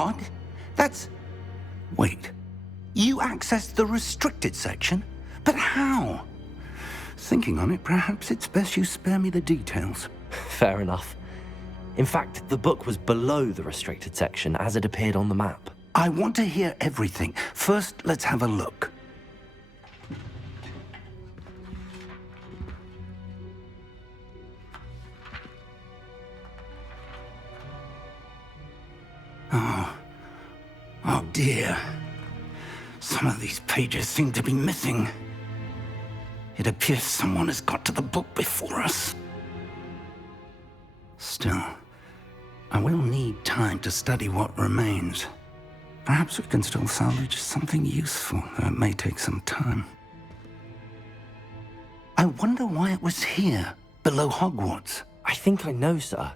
What? Wait. You accessed the restricted section? But how? Thinking on it, perhaps it's best you spare me the details. Fair enough. In fact, the book was below the restricted section as it appeared on the map. I want to hear everything. First, let's have a look. Oh dear. Some of these pages seem to be missing. It appears someone has got to the book before us. Still, I will need time to study what remains. Perhaps we can still salvage something useful, though it may take some time. I wonder why it was here, below Hogwarts. I think I know, sir.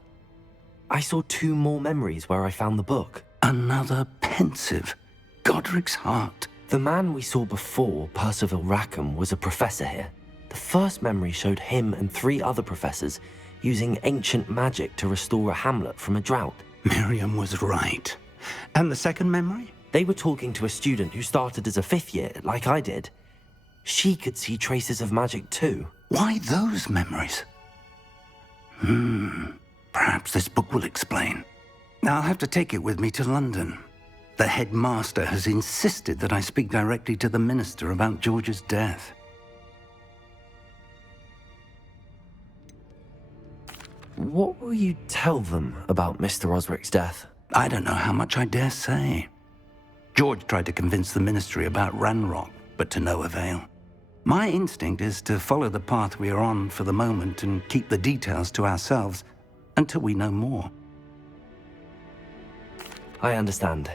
I saw 2 more memories where I found the book. Another pensive. Godric's heart. The man we saw before, Percival Rackham, was a professor here. The first memory showed him and 3 other professors using ancient magic to restore a hamlet from a drought. Miriam was right. And the second memory? They were talking to a student who started as a 5th year, like I did. She could see traces of magic too. Why those memories? Perhaps this book will explain. I'll have to take it with me to London. The headmaster has insisted that I speak directly to the minister about George's death. What will you tell them about Mr. Osric's death? I don't know how much I dare say. George tried to convince the ministry about Ranrock, but to no avail. My instinct is to follow the path we are on for the moment and keep the details to ourselves until we know more. I understand.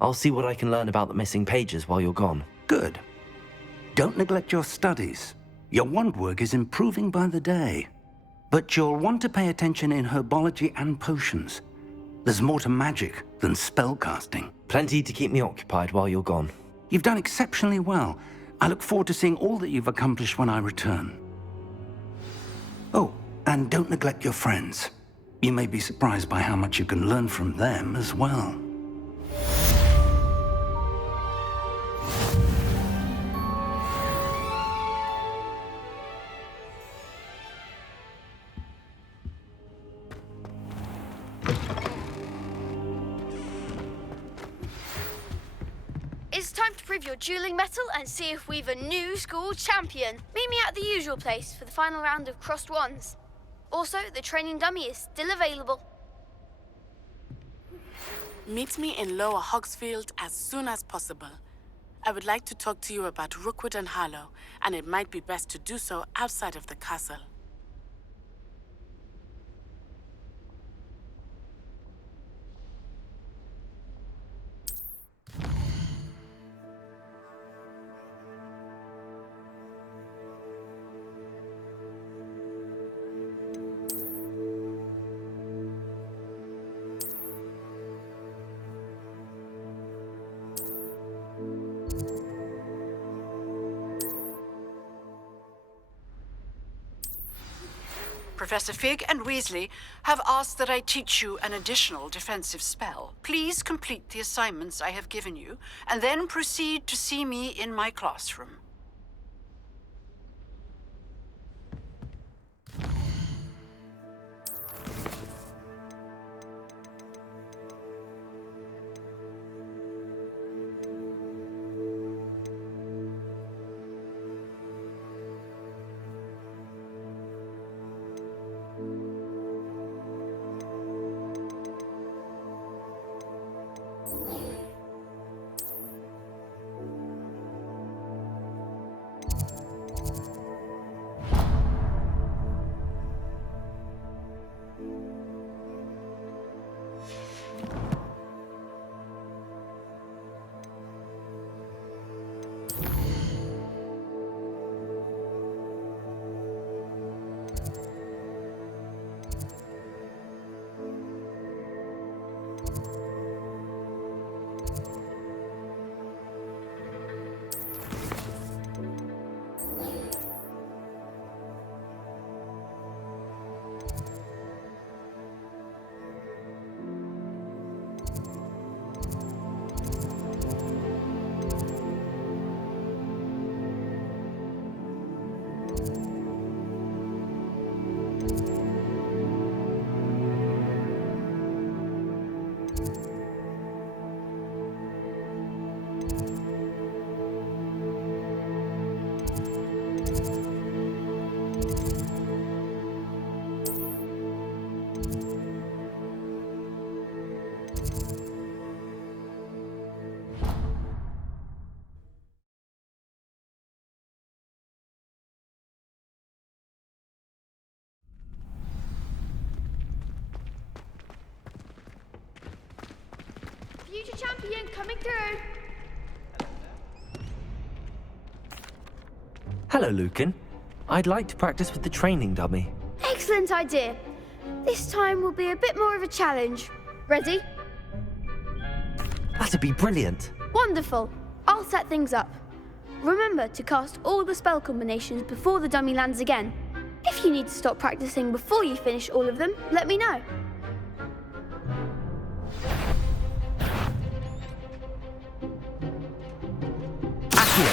I'll see what I can learn about the missing pages while you're gone. Good. Don't neglect your studies. Your wand work is improving by the day. But you'll want to pay attention in herbology and potions. There's more to magic than spellcasting. Plenty to keep me occupied while you're gone. You've done exceptionally well. I look forward to seeing all that you've accomplished when I return. Oh, and don't neglect your friends. You may be surprised by how much you can learn from them as well. It's time to prove your dueling mettle and see if we've a new school champion. Meet me at the usual place for the final round of crossed wands. Also, the training dummy is still available. Meet me in Lower Hogsfield as soon as possible. I would like to talk to you about Rookwood and Harlow, and it might be best to do so outside of the castle. Professor Fig and Weasley have asked that I teach you an additional defensive spell. Please complete the assignments I have given you, and then proceed to see me in my classroom. champion coming through. Hello, Lucan. I'd like to practice with the training dummy. Excellent idea. This time will be a bit more of a challenge. Ready? That'd be brilliant. Wonderful. I'll set things up. Remember to cast all the spell combinations before the dummy lands again. If you need to stop practicing before you finish all of them, let me know. Accio.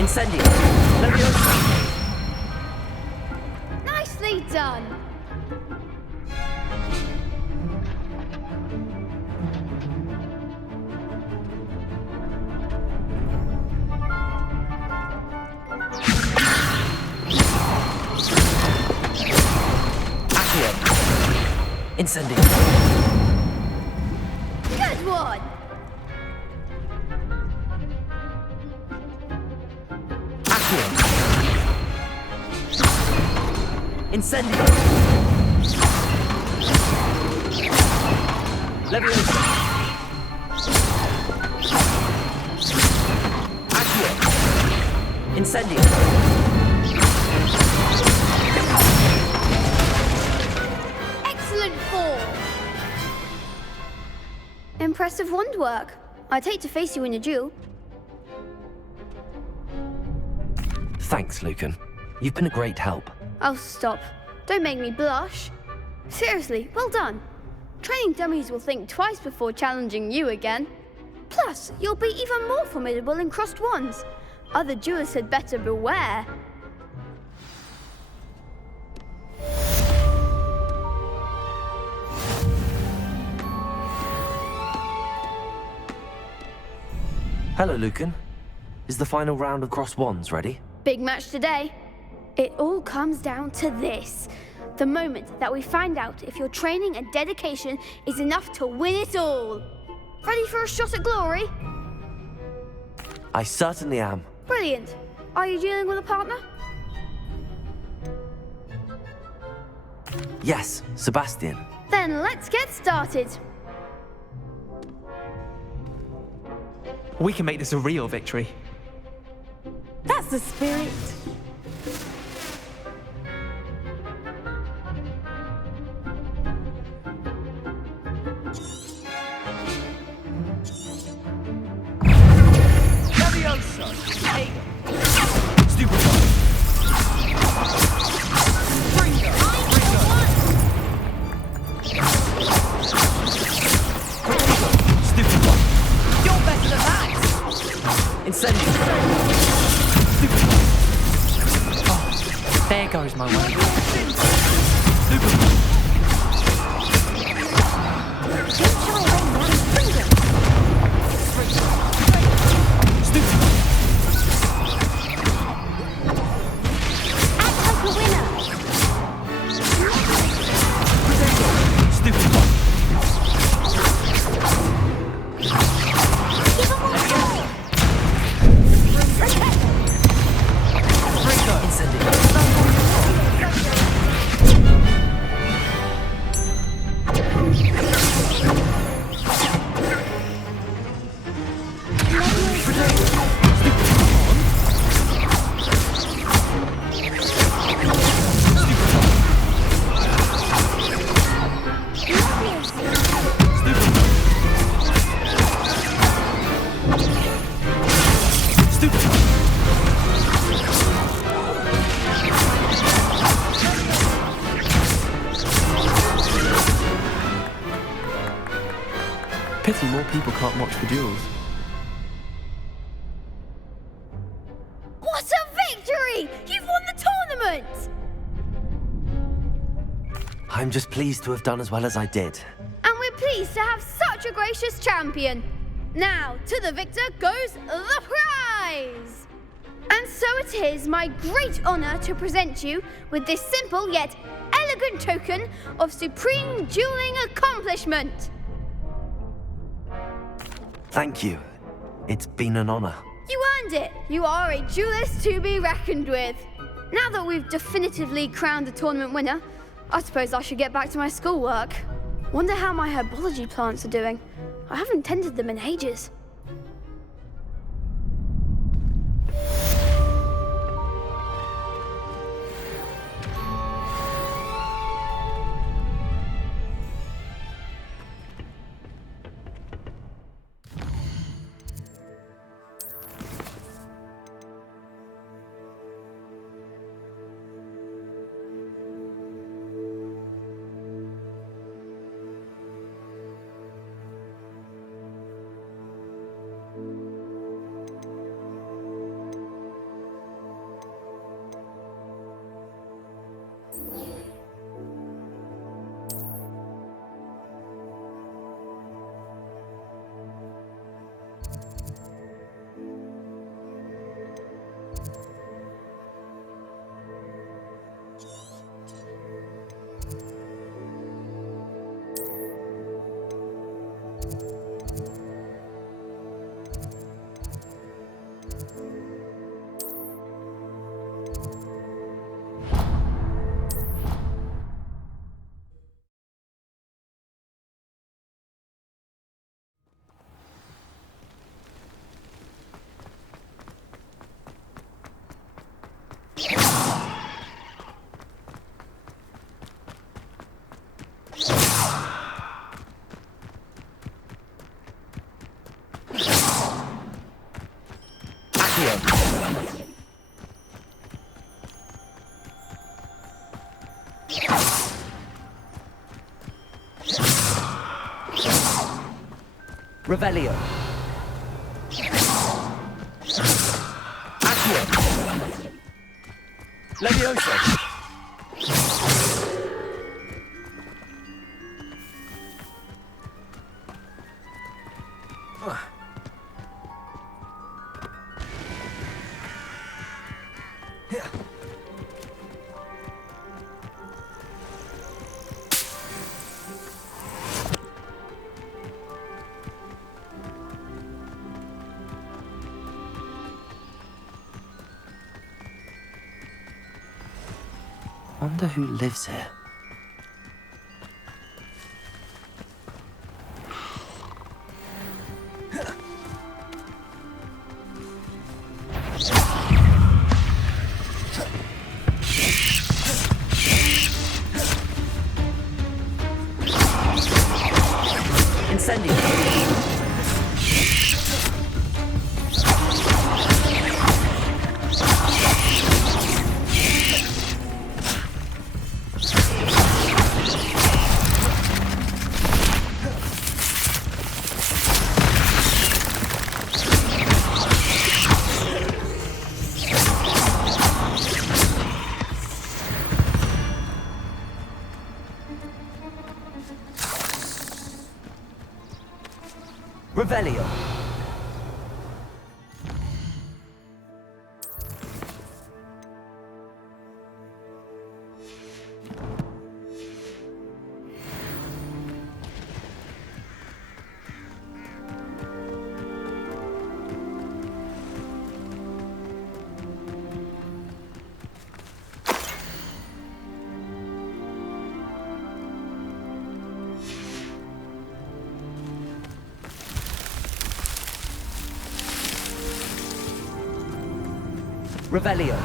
Incendio. Leviosa. Nicely done. Incendio. Good one. Accio. Incendio. Leviosa. Accio. Incendio. Excellent form. Impressive wand work. I'd hate to face you in a duel. Thanks, Lucan. You've been a great help. Oh, stop. Don't make me blush. Seriously, well done. Training dummies will think twice before challenging you again. Plus, you'll be even more formidable in crossed wands. Other duelists had better beware. Hello, Lucan. Is the final round of crossed wands ready? Big match today. It all comes down to this. The moment that we find out if your training and dedication is enough to win it all. Ready for a shot at glory? I certainly am. Brilliant. Are you dealing with a partner? Yes, Sebastian. Then let's get started. We can make this a real victory. That's the spirit. Leviosa! Hey! Stupid one! Bringo! Stupid one! You're better than that! Incendio. Stupid one! Oh, there goes my way. Stupid one! Stupid one! Act like a winner. Stupid one! Give them all joy. Bringo! Incendio. Stupid one! Pity more people can't watch the duels. What a victory! You've won the tournament! I'm just pleased to have done as well as I did. And we're pleased to have such a gracious champion. Now, to the victor goes the prize! And so it is my great honor to present you with this simple yet elegant token of supreme dueling accomplishment. Thank you. It's been an honor. You earned it. You are a duelist to be reckoned with. Now that we've definitively crowned a tournament winner, I suppose I should get back to my schoolwork. Wonder how my herbology plants are doing. I haven't tended them in ages. Revelio. Accio. Levioso. Wonder who lives here. Incendio. Revelio. Revelio.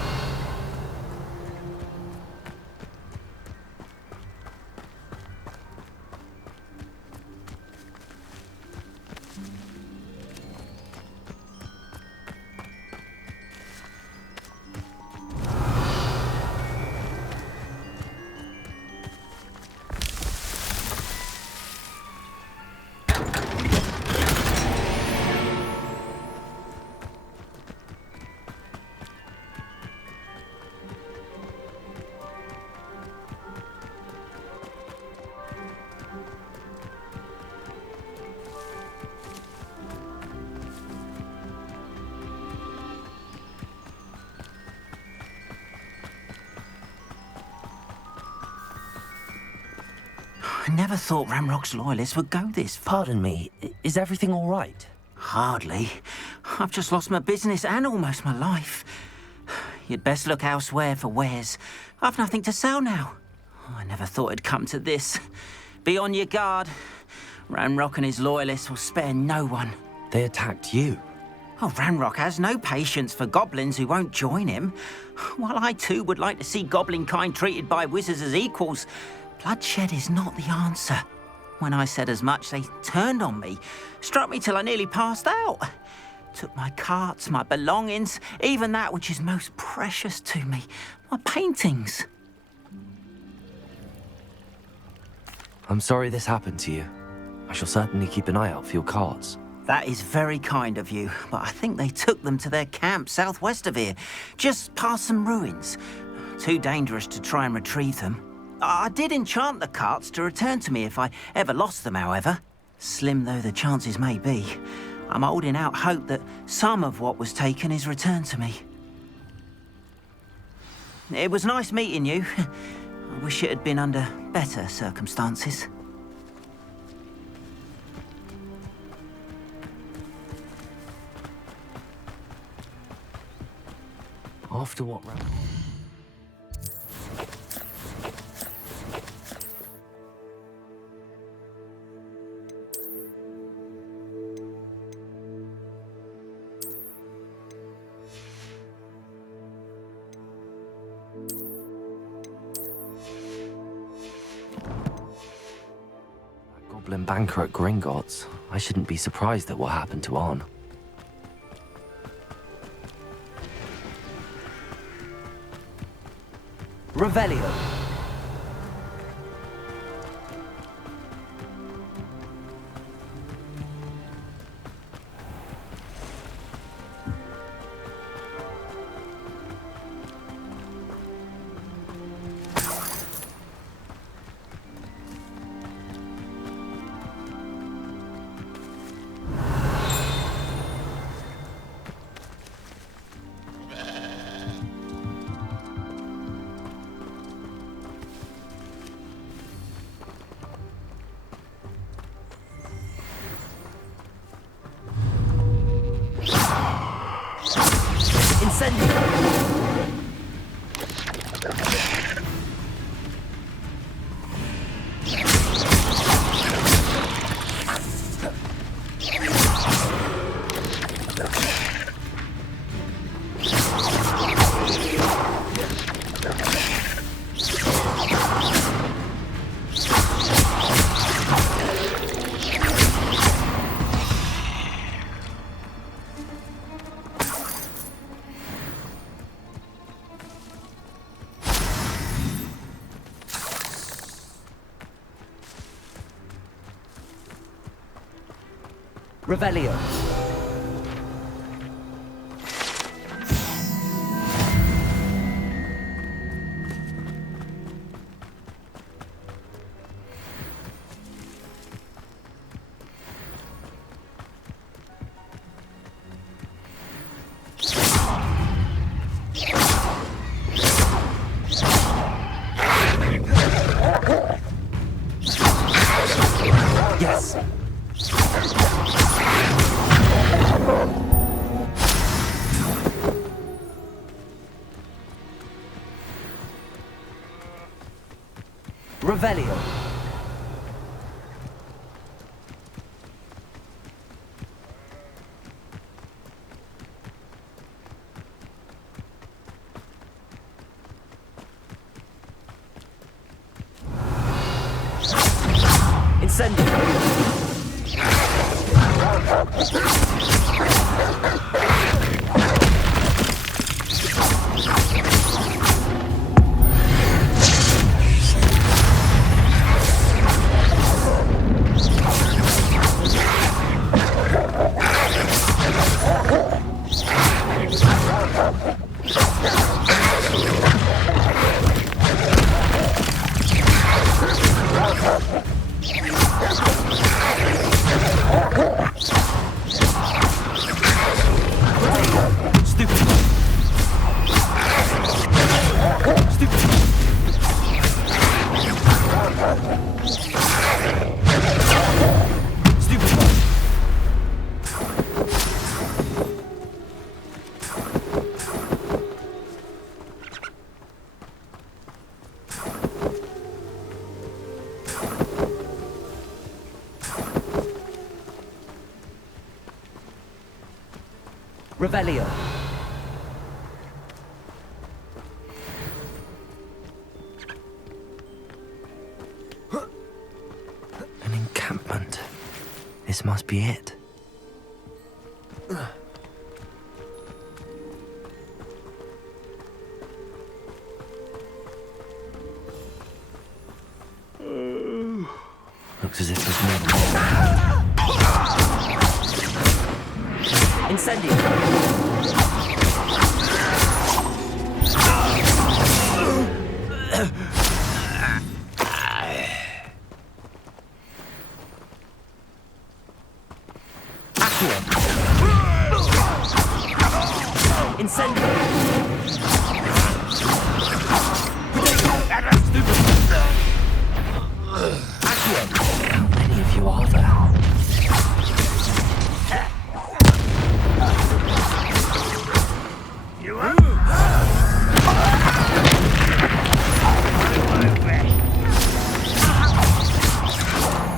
I never thought Ramrock's loyalists would go this far. Pardon me, is everything all right? Hardly. I've just lost my business and almost my life. You'd best look elsewhere for wares. I've nothing to sell now. I never thought it'd come to this. Be on your guard. Ranrock and his loyalists will spare no one. They attacked you. Oh, Ranrock has no patience for goblins who won't join him. While I too would like to see goblin kind treated by wizards as equals, bloodshed is not the answer. When I said as much, they turned on me, struck me till I nearly passed out. Took my carts, my belongings, even that which is most precious to me, my paintings. I'm sorry this happened to you. I shall certainly keep an eye out for your carts. That is very kind of you, but I think they took them to their camp southwest of here, just past some ruins. Too dangerous to try and retrieve them. I did enchant the carts to return to me if I ever lost them, however. Slim though the chances may be, I'm holding out hope that some of what was taken is returned to me. It was nice meeting you. I wish it had been under better circumstances. After what round? Goblin banker at Gringotts. I shouldn't be surprised at what happened to Arn. Revelio. Revelio. Yes. Revelio. Incendio. Revelio. An encampment. This must be it. Looks as if there's more. Incendio! Accio! Incendio! Accio! How many of you are there?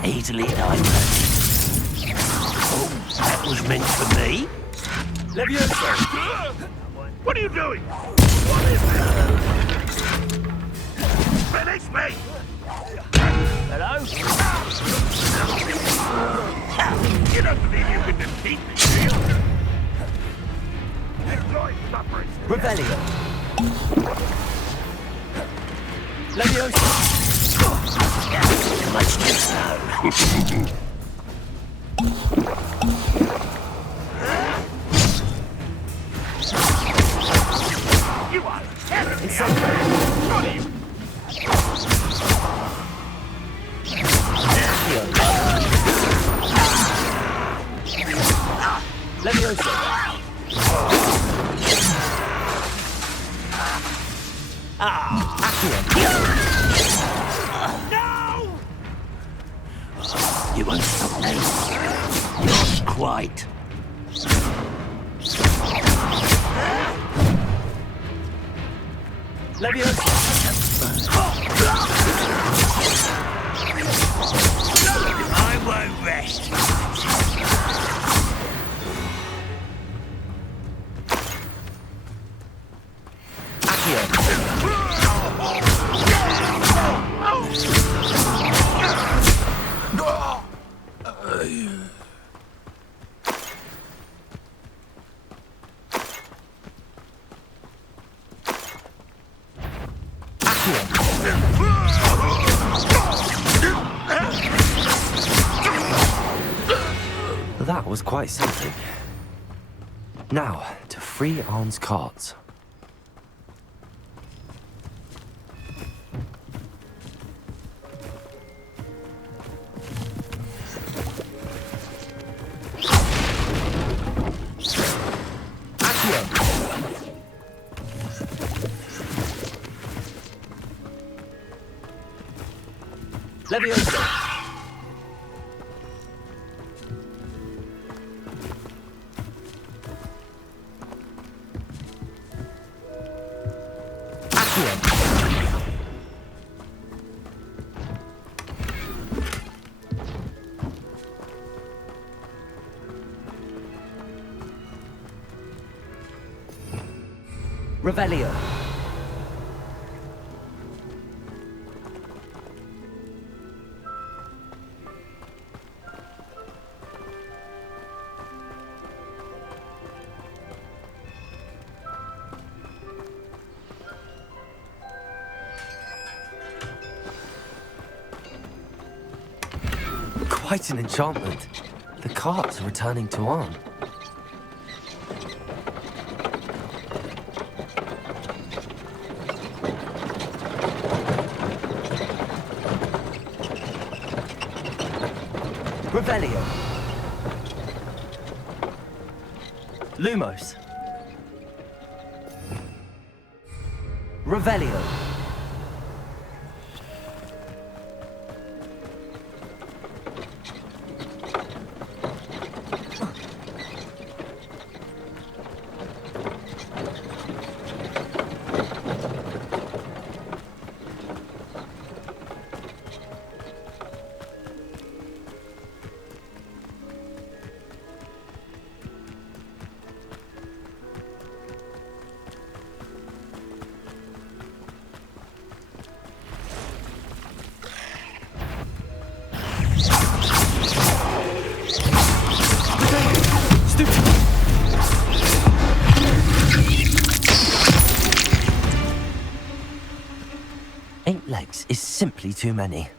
Easily done. Oh, that was meant for me. Levioso! What are you doing? What is this? Finish me! Hello? You don't believe you can defeat me, do you? Enjoy suffering. Revelio. Levioso. Much too slow. You are terribly What are you? Levioso. Accio. You won't stop me. Not quite. Levioso. I won't rest. Accio. That was quite something. Now, to free Arn's carts. Accio! Levioso! Revelio. Quite an enchantment. The carts are returning to Arn. Revelio. Lumos. Revelio. 8 legs is simply too many.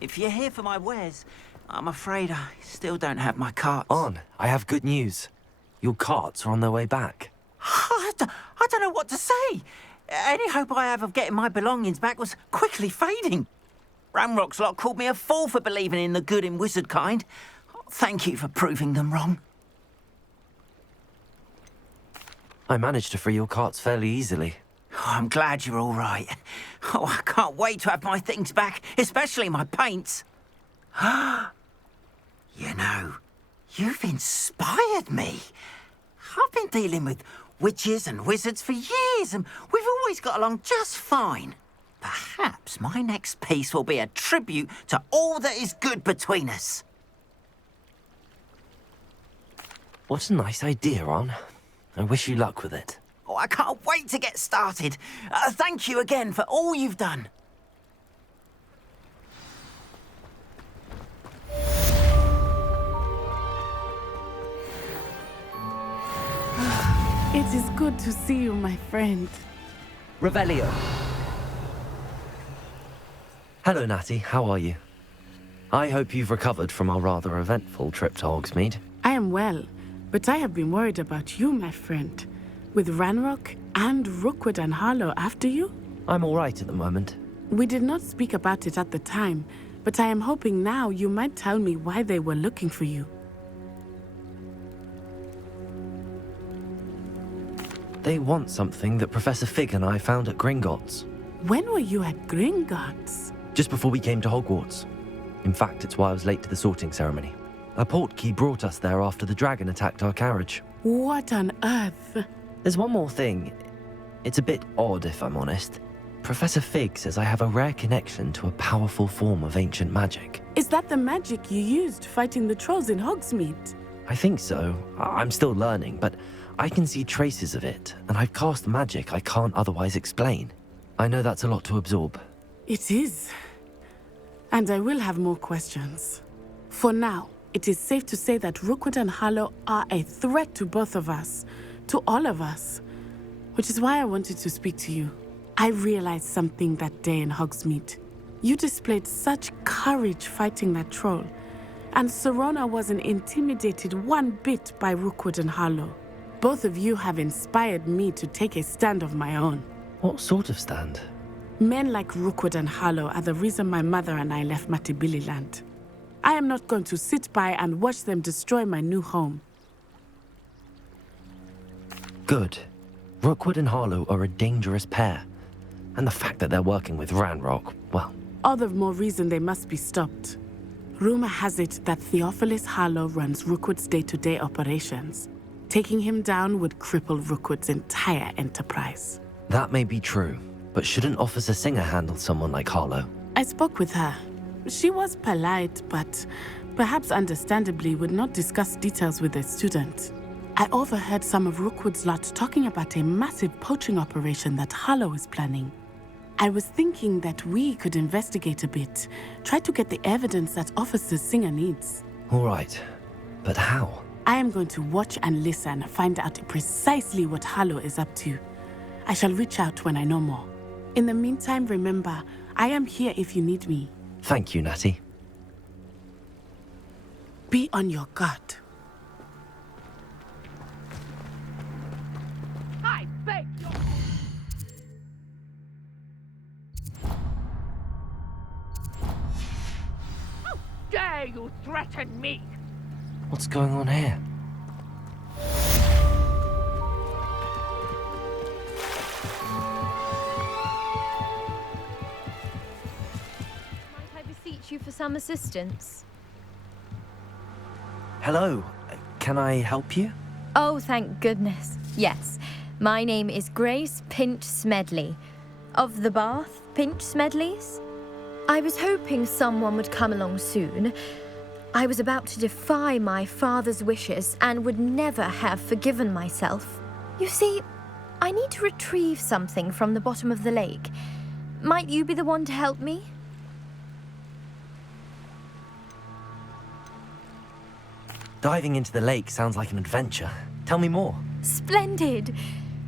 If you're here for my wares, I'm afraid I still don't have my carts. On, I have good news. Your carts are on their way back. I don't know what to say. Any hope I have of getting my belongings back was quickly fading. Ranrock's lot called me a fool for believing in the good in wizard kind. Thank you for proving them wrong. I managed to free your carts fairly easily. Oh, I'm glad you're all right. Oh, I can't wait to have my things back, especially my paints. You know, you've inspired me. I've been dealing with witches and wizards for years, and we've always got along just fine. Perhaps my next piece will be a tribute to all that is good between us. What a nice idea, On. I wish you luck with it. Oh, I can't wait to get started. Thank you again for all you've done. It is good to see you, my friend. Revelio. Hello, Natty. How are you? I hope you've recovered from our rather eventful trip to Hogsmeade. I am well, but I have been worried about you, my friend. With Ranrock and Rookwood and Harlow after you? I'm all right at the moment. We did not speak about it at the time, but I am hoping now you might tell me why they were looking for you. They want something that Professor Fig and I found at Gringotts. When were you at Gringotts? Just before we came to Hogwarts. In fact, it's why I was late to the sorting ceremony. A portkey brought us there after the dragon attacked our carriage. What on earth? There's one more thing. It's a bit odd, if I'm honest. Professor Fig says I have a rare connection to a powerful form of ancient magic. Is that the magic you used fighting the trolls in Hogsmeade? I think so. I'm still learning, but I can see traces of it, and I've cast magic I can't otherwise explain. I know that's a lot to absorb. It is. And I will have more questions. For now, it is safe to say that Rookwood and Harlow are a threat to both of us. To all of us. Which is why I wanted to speak to you. I realized something that day in Hogsmeade. You displayed such courage fighting that troll. And Serona wasn't intimidated one bit by Rookwood and Harlow. Both of you have inspired me to take a stand of my own. What sort of stand? Men like Rookwood and Harlow are the reason my mother and I left Matabeleland. I am not going to sit by and watch them destroy my new home. Good. Rookwood and Harlow are a dangerous pair. And the fact that they're working with Ranrock, well... All the more reason they must be stopped. Rumor has it that Theophilus Harlow runs Rookwood's day-to-day operations. Taking him down would cripple Rookwood's entire enterprise. That may be true, but shouldn't Officer Singer handle someone like Harlow? I spoke with her. She was polite, but perhaps understandably would not discuss details with a student. I overheard some of Rookwood's lot talking about a massive poaching operation that Harlow is planning. I was thinking that we could investigate a bit, try to get the evidence that Officer Singer needs. All right, but how? I am going to watch and listen, find out precisely what Harlow is up to. I shall reach out when I know more. In the meantime, remember, I am here if you need me. Thank you, Natty. Be on your guard. I beg you. How dare you threaten me? What's going on here? you for some assistance? Hello. Can I help you? Oh, thank goodness. Yes. My name is Grace Pinch Smedley, of the Bath Pinch Smedleys. I was hoping someone would come along soon. I was about to defy my father's wishes and would never have forgiven myself. You see, I need to retrieve something from the bottom of the lake. Might you be the one to help me? Diving into the lake sounds like an adventure. Tell me more. Splendid!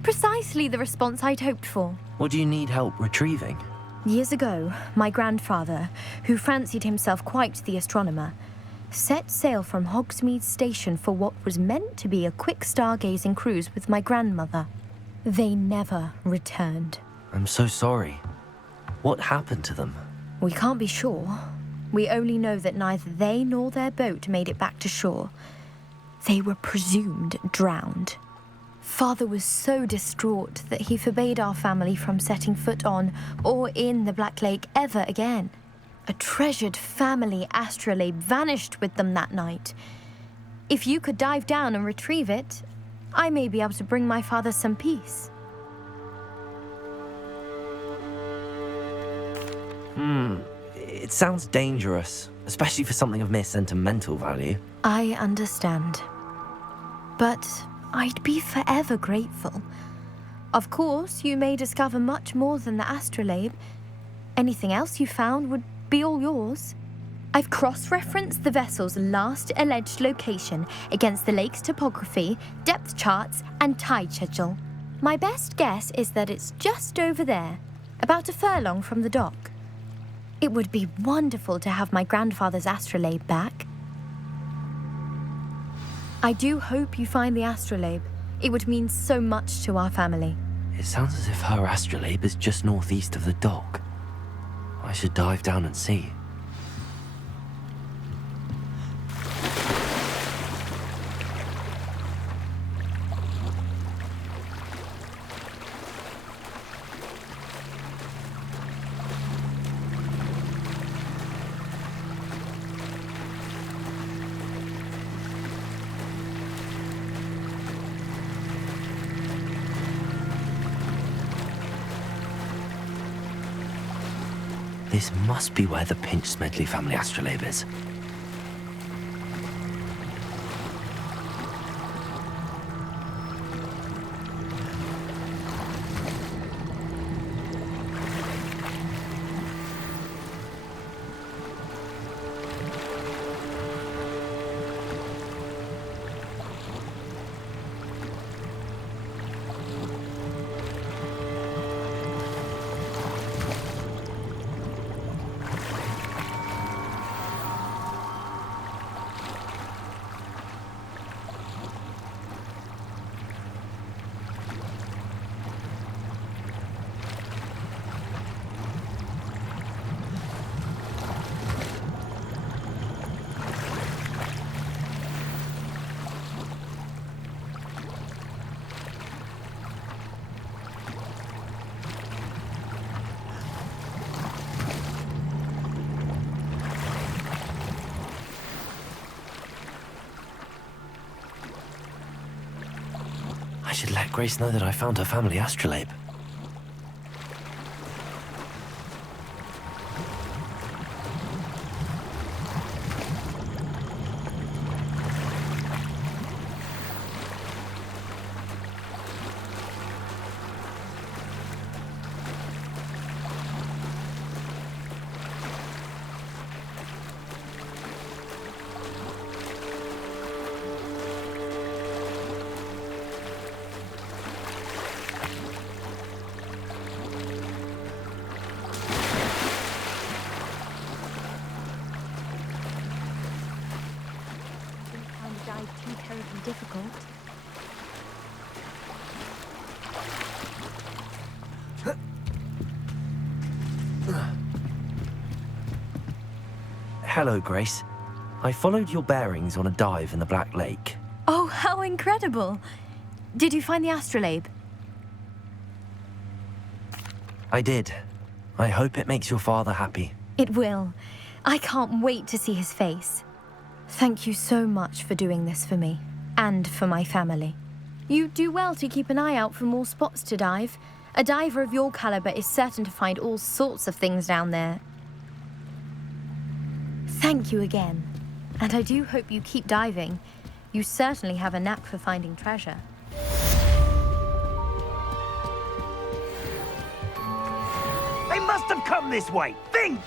Precisely the response I'd hoped for. What do you need help retrieving? Years ago, my grandfather, who fancied himself quite the astronomer, set sail from Hogsmeade station for what was meant to be a quick stargazing cruise with my grandmother. They never returned. I'm so sorry. What happened to them? We can't be sure. We only know that neither they nor their boat made it back to shore. They were presumed drowned. Father was so distraught that he forbade our family from setting foot on or in the Black Lake ever again. A treasured family astrolabe vanished with them that night. If you could dive down and retrieve it, I may be able to bring my father some peace. It sounds dangerous, especially for something of mere sentimental value. I understand. But I'd be forever grateful. Of course, you may discover much more than the astrolabe. Anything else you found would be all yours. I've cross-referenced the vessel's last alleged location against the lake's topography, depth charts, and tide schedule. My best guess is that it's just over there, about a furlong from the dock. It would be wonderful to have my grandfather's astrolabe back. I do hope you find the astrolabe. It would mean so much to our family. It sounds as if her astrolabe is just northeast of the dock. I should dive down and see. This must be where the Pinch Smedley family astrolabe is. I should let Grace know that I found her family astrolabe. Too terribly difficult. Hello, Grace. I followed your bearings on a dive in the Black Lake. Oh, how incredible! Did you find the astrolabe? I did. I hope it makes your father happy. It will. I can't wait to see his face. Thank you so much for doing this for me, and for my family. You do well to keep an eye out for more spots to dive. A diver of your caliber is certain to find all sorts of things down there. Thank you again, and I do hope you keep diving. You certainly have a knack for finding treasure. They must have come this way. Think!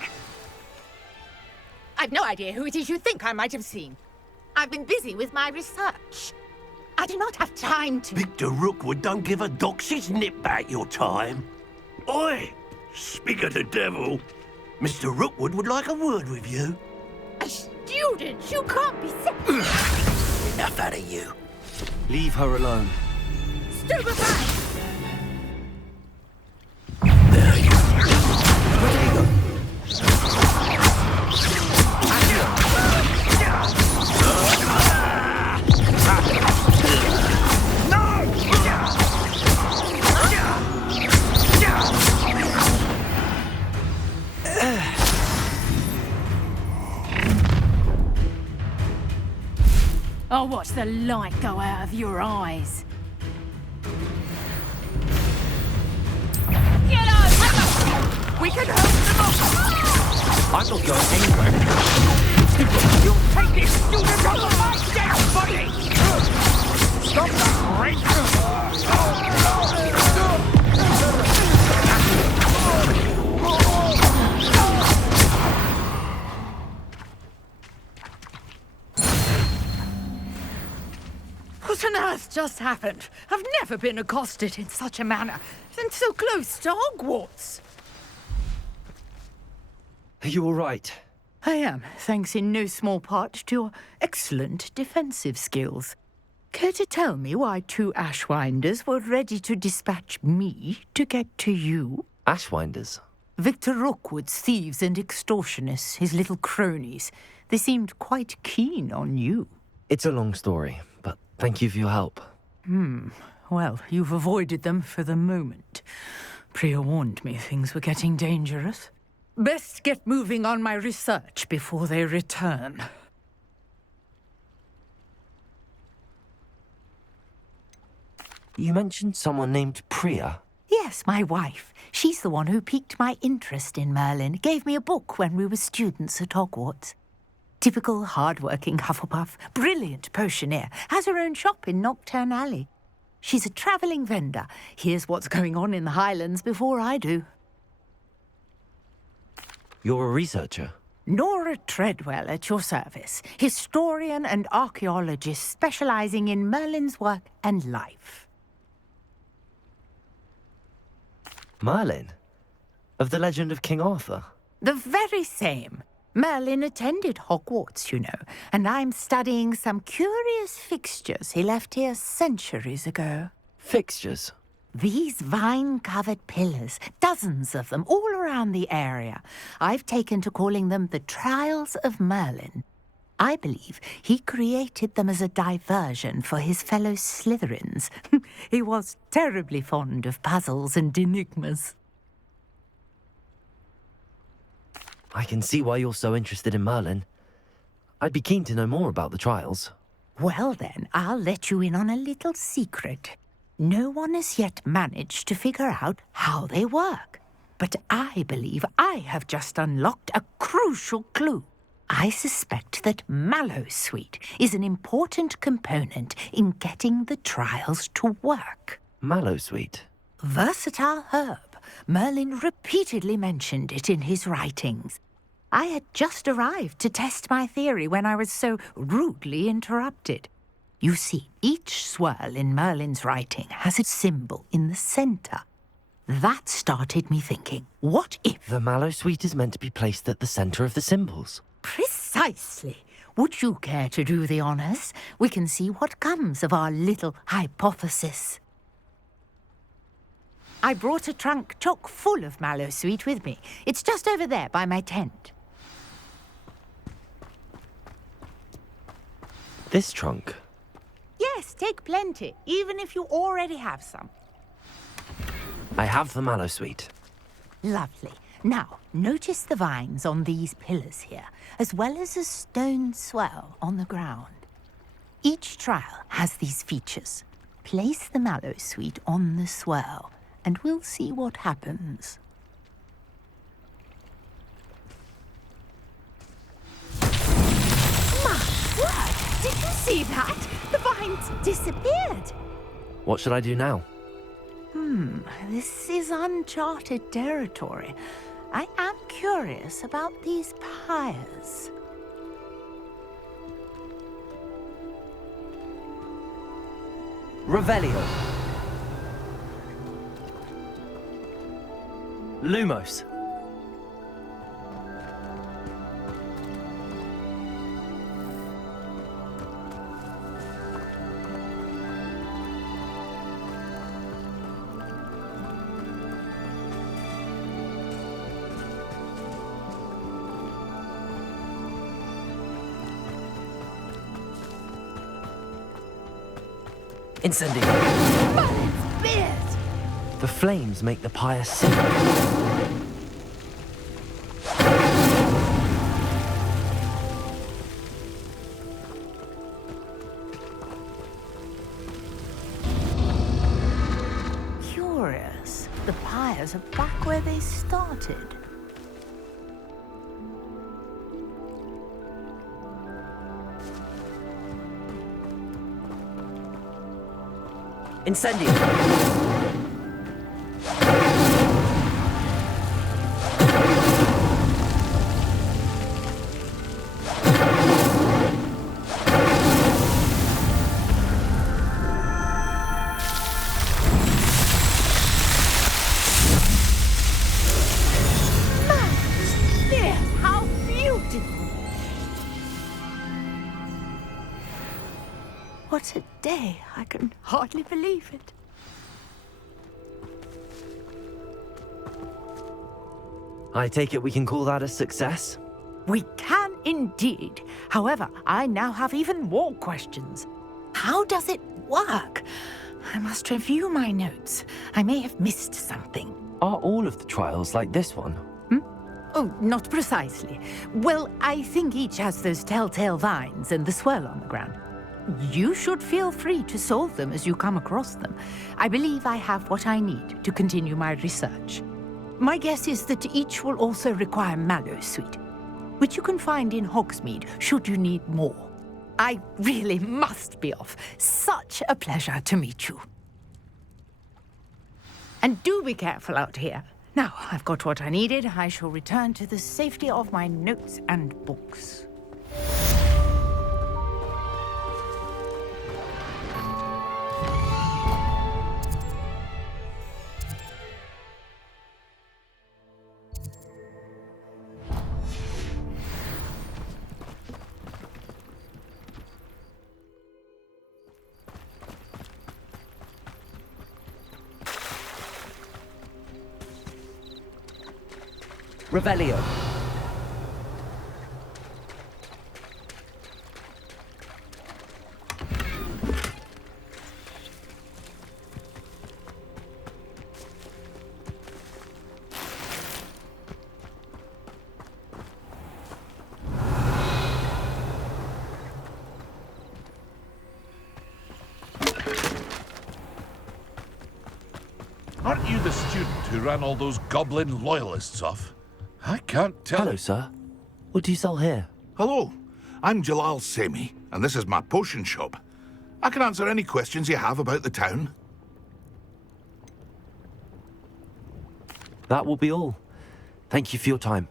I've no idea who it is you think I might have seen. I've been busy with my research. I do not have time to... Victor Rookwood don't give a doxy's nip back your time. Oi! Speak of the devil. Mr. Rookwood would like a word with you. A student? You can't be... Enough out of you. Leave her alone. Stupefy! I'll watch the light go out of your eyes. Get on! We can help them up! I'm not going anywhere. You take this student off of my dead body! Stop that rape! What on earth just happened? I've never been accosted in such a manner, and so close to Hogwarts. Are you all right? I am, thanks in no small part to your excellent defensive skills. Care to tell me why 2 Ashwinders were ready to dispatch me to get to you? Ashwinders? Victor Rookwood's thieves and extortionists, his little cronies. They seemed quite keen on you. It's a long story, but thank you for your help. Well, you've avoided them for the moment. Priya warned me things were getting dangerous. Best get moving on my research before they return. You mentioned someone named Priya. Yes, my wife. She's the one who piqued my interest in Merlin. Gave me a book when we were students at Hogwarts. Typical hard-working Hufflepuff, brilliant potioneer, has her own shop in Nocturne Alley. She's a travelling vendor. Hears what's going on in the Highlands before I do. You're a researcher? Nora Treadwell at your service, historian and archaeologist specialising in Merlin's work and life. Merlin? Of the legend of King Arthur? The very same. Merlin attended Hogwarts, you know, and I'm studying some curious fixtures he left here centuries ago. Fixtures? These vine-covered pillars, dozens of them, all around the area. I've taken to calling them the Trials of Merlin. I believe he created them as a diversion for his fellow Slytherins. He was terribly fond of puzzles and enigmas. I can see why you're so interested in Merlin. I'd be keen to know more about the trials. Well then, I'll let you in on a little secret. No one has yet managed to figure out how they work. But I believe I have just unlocked a crucial clue. I suspect that Mallowsweet is an important component in getting the trials to work. Mallowsweet? Versatile herb. Merlin repeatedly mentioned it in his writings. I had just arrived to test my theory when I was so rudely interrupted. You see, each swirl in Merlin's writing has a symbol in the centre. That started me thinking, what if... The Mallowsweet is meant to be placed at the centre of the symbols. Precisely. Would you care to do the honours? We can see what comes of our little hypothesis. I brought a trunk chock full of Mallowsweet with me. It's just over there by my tent. This trunk? Yes, take plenty, even if you already have some. I have the Mallowsweet. Lovely. Now, notice the vines on these pillars here, as well as a stone swell on the ground. Each trial has these features. Place the mallow sweet on the swell, and we'll see what happens. My word! Did you see that? The vines disappeared. What should I do now? This is uncharted territory. I am curious about these pyres. Revelio. Lumos. Incendio. The flames make the pyre sink. Curious. The pyres are back where they started. Incendio. There, how beautiful! What a day! I can hardly believe it. I take it we can call that a success? We can indeed. However, I now have even more questions. How does it work? I must review my notes. I may have missed something. Are all of the trials like this one? Oh, not precisely. Well, I think each has those telltale vines and the swirl on the ground. You should feel free to solve them as you come across them. I believe I have what I need to continue my research. My guess is that each will also require mallow sweet, which you can find in Hogsmeade should you need more. I really must be off. Such a pleasure to meet you. And do be careful out here. Now, I've got what I needed. I shall return to the safety of my notes and books. Revelio. Aren't you the student who ran all those goblin loyalists off? I can't tell. Hello, sir. What do you sell here? Hello, I'm Jalal Semi, and this is my potion shop. I can answer any questions you have about the town. That will be all. Thank you for your time.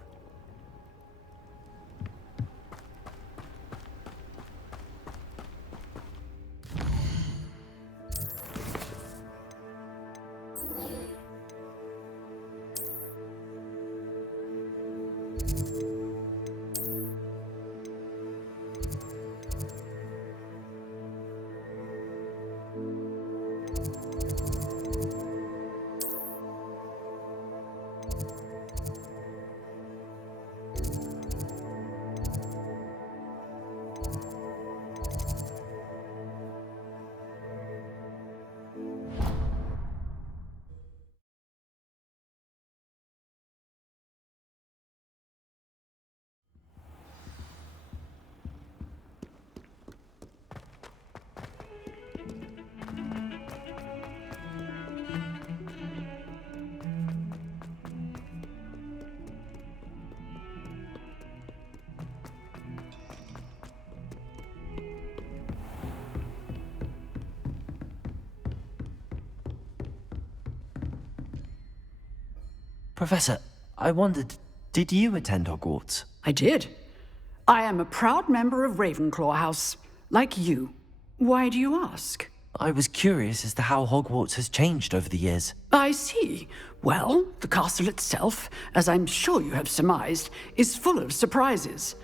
Professor, I wondered, did you attend Hogwarts? I did. I am a proud member of Ravenclaw House, like you. Why do you ask? I was curious as to how Hogwarts has changed over the years. I see. Well, the castle itself, as I'm sure you have surmised, is full of surprises.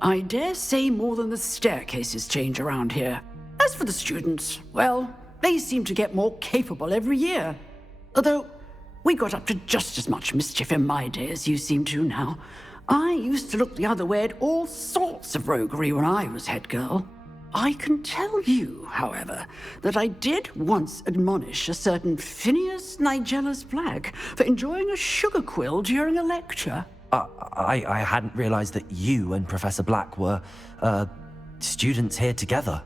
I dare say more than the staircases change around here. As for the students, well, they seem to get more capable every year. Although, we got up to just as much mischief in my day as you seem to now. I used to look the other way at all sorts of roguery when I was head girl. I can tell you, however, that I did once admonish a certain Phineas Nigellus Black for enjoying a sugar quill during a lecture. I hadn't realized that you and Professor Black were, students here together.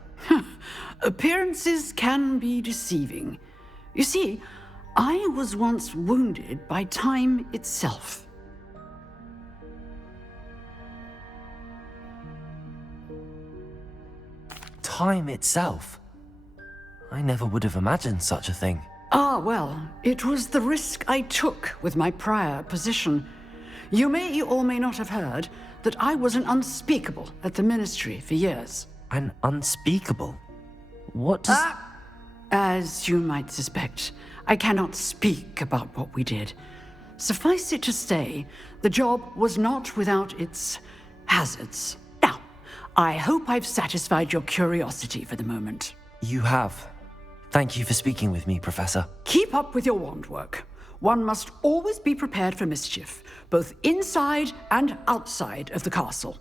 Appearances can be deceiving. You see, I was once wounded by time itself. Time itself? I never would have imagined such a thing. Ah, well, it was the risk I took with my prior position. You may or may not have heard that I was an unspeakable at the Ministry for years. An unspeakable? What does... As you might suspect, I cannot speak about what we did. Suffice it to say, the job was not without its hazards. Now, I hope I've satisfied your curiosity for the moment. You have. Thank you for speaking with me, Professor. Keep up with your wand work. One must always be prepared for mischief, both inside and outside of the castle.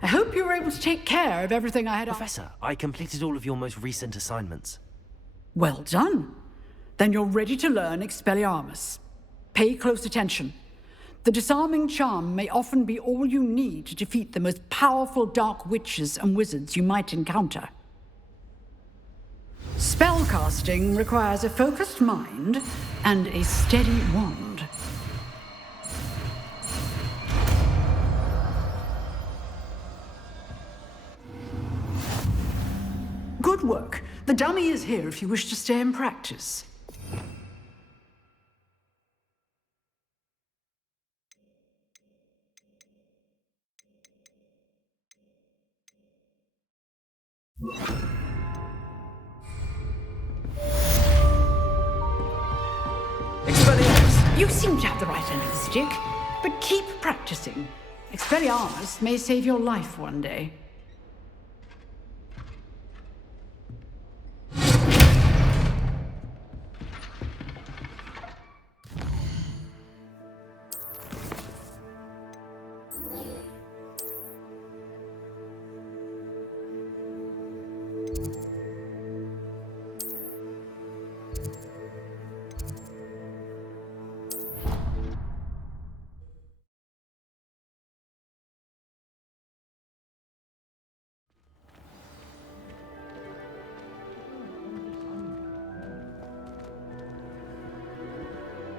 I hope you were able to take care of everything I had. Professor, I completed all of your most recent assignments. Well done. Then you're ready to learn Expelliarmus. Pay close attention. The disarming charm may often be all you need to defeat the most powerful dark witches and wizards you might encounter. Spellcasting requires a focused mind and a steady wand. Good work. The dummy is here if you wish to stay and practice. Expelliarmus! You seem to have the right end of the stick, but keep practicing. Expelliarmus may save your life one day.